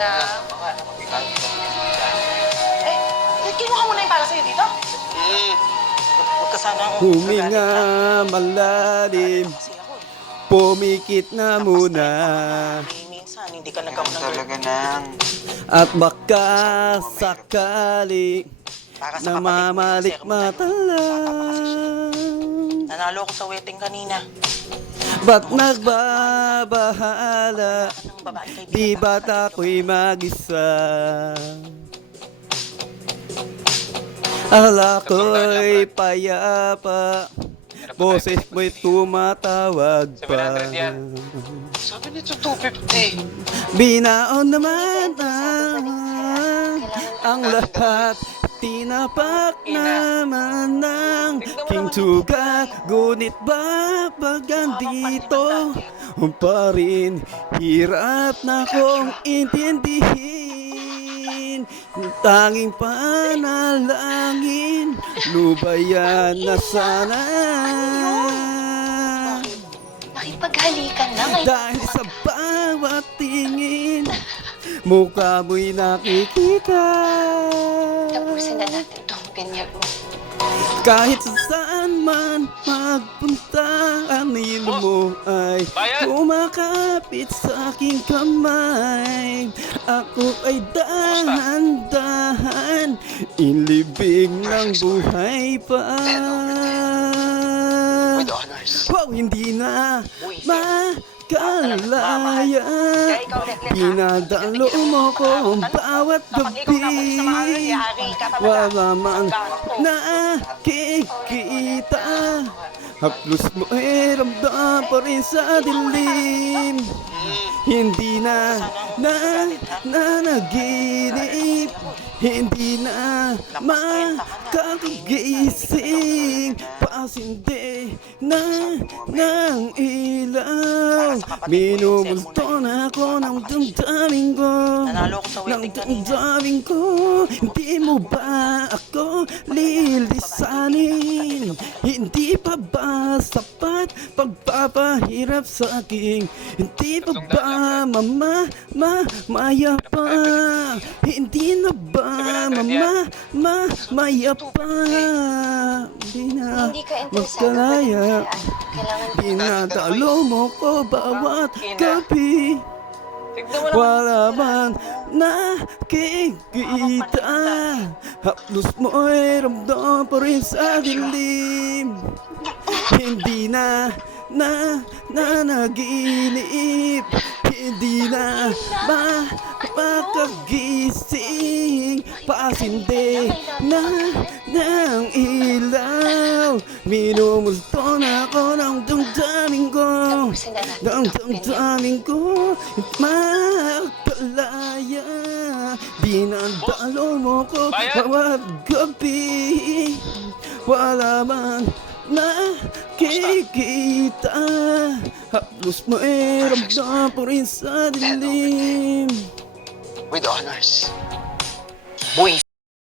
na. Kinuha mo na yung para sa'yo dito? Huwag ka sanang Huminga malalim, pumikit na muna. Minsan, hindi ka nagkaroon ng Talaga nang At baka sakali para sa na kapatid mo yung mamalik serum na yun. mata lang. Nanalo ko sa wedding kanina. Ba't nagbabahala? Ng babaeng kaibigan Di ko ba't sa ako'y mag-isa? Akala ko'y payapa, boses mo'y tumatawag pa. 700 yan. Sabi nito 250. Binaon naman ang lahat, tinapak naman ng king tugat. Ngunit ba pag andito pa rin, hirap na kong intindihin. Tanging panalangin, lubayan na sana. Nakipaghalikan na ngayon. Dahil sa bawat tingin, mukha mo'y nakikita. Tapusin na natin itong binyag mo. Kahit saan man magpunta, anino mo ay kumakapit sa aking kamay. Ako ay dahan-dahan, inlibig ng buhay pa. With honors. Wow, hindi na makalaya. Pinadalo mo ko bawat gabi. Wala man nakikita, haplos mo ramdam pa rin sa dilim. Hindi na nanaginip, hindi na makakagising. Pasindi ng ilaw, minumulto na ako ng damdamin ko. Nanalo ko sa Ng wedding kanina. damdamin ko, hindi mo ba ako lilisanin? Hindi pa ba sapat pagpapahirap sa akin? Hindi pa ba maya pa? Hindi na ba maya pa? Hindi na Hindi ka interesado ba magkalaya. kailangan Dinadalo mo ko bawat gabi. Wala man nakikita, haplos mo'y ramdam pa rin sa dilim. Hindi na nanaginip, hindi na makagising. Pasindi ng ilaw, minumulto na ako ng damdamin ko. tapusin na natin Ng itong binyag mo. damdamin ko, magkalaya. Dinadalo mo ko bawat gabi. Wala man nakikita, haplos mo ramdam pa rin sa dilim. With honors. Boy.